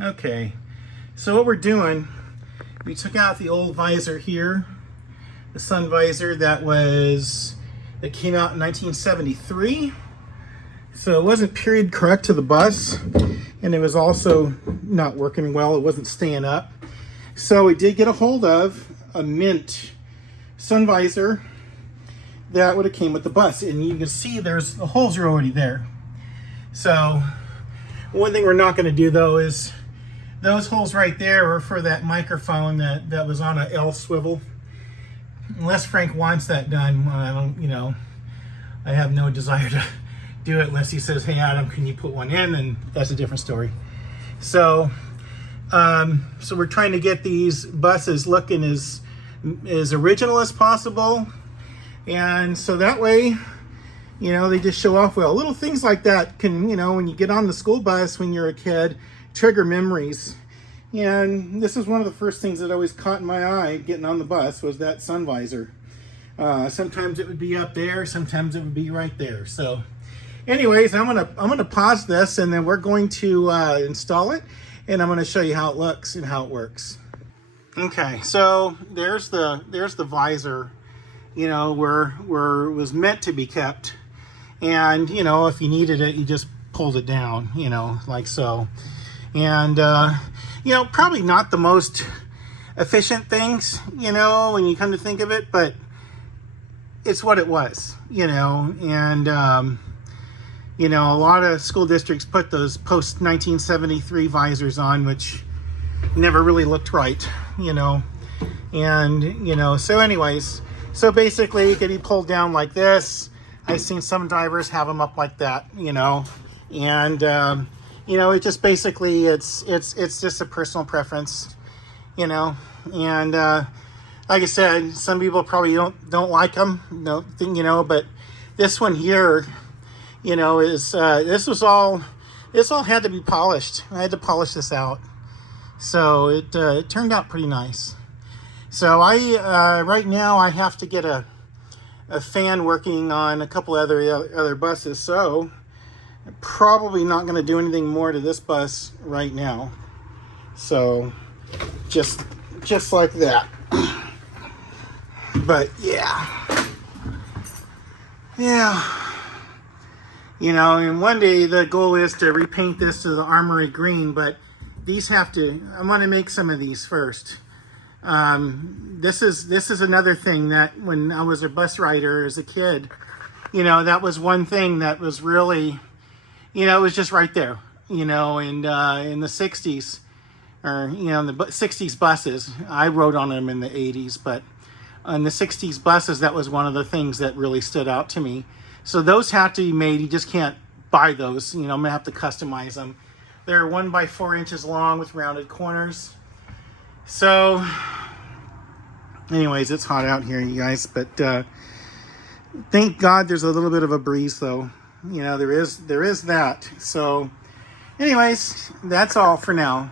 Okay, so what we're doing, we took out the old visor here, the sun visor that came out in 1973. So it wasn't period correct to the bus, and it was also not working well. It wasn't staying up. So we did get a hold of a mint sun visor that would have came with the bus, and you can see there's the holes are already there. So one thing we're not going to do though is those holes right there are for that microphone that was on a L swivel. Unless Frank wants that done, I don't, I have no desire to do it unless he says, hey Adam, can you put one in? And that's a different story. So so we're trying to get these buses looking as original as possible, and so that way they just show off well. Little things like that can, when you get on the school bus when you're a kid, trigger memories. And this is one of the first things that always caught my eye getting on the bus was that sun visor. Sometimes it would be up there, sometimes it would be right there. So anyways, I'm gonna pause this, and then we're going to install it, and I'm gonna show you how it looks and how it works. Okay, so there's the visor, where it was meant to be kept. And if you needed it, you just pulled it down, like so. And probably not the most efficient things, when you come to think of it, but it's what it was, and a lot of school districts put those post 1973 visors on, which never really looked right, and so anyways, so basically it could be pulled down like this. I've seen some drivers have them up like that, and it just basically it's just a personal preference, and like I said, some people probably don't like them, but this one here, is this all had to be polished. I had to polish this out, so it turned out pretty nice. So right now I have to get a fan working on a couple other buses, so I'm probably not going to do anything more to this bus right now. So just like that. But yeah, and one day the goal is to repaint this to the Armory green, but I want to make some of these first. This is another thing that when I was a bus rider as a kid, that was one thing that was really, it was just right there, and in the 60s, or, in the 60s buses, I rode on them in the 80s, but in the 60s buses, that was one of the things that really stood out to me. So those have to be made. You just can't buy those, I'm gonna have to customize them. They're 1 by 4 inches long with rounded corners. So anyways, it's hot out here, you guys, but thank God there's a little bit of a breeze though. There is that. So anyways, that's all for now.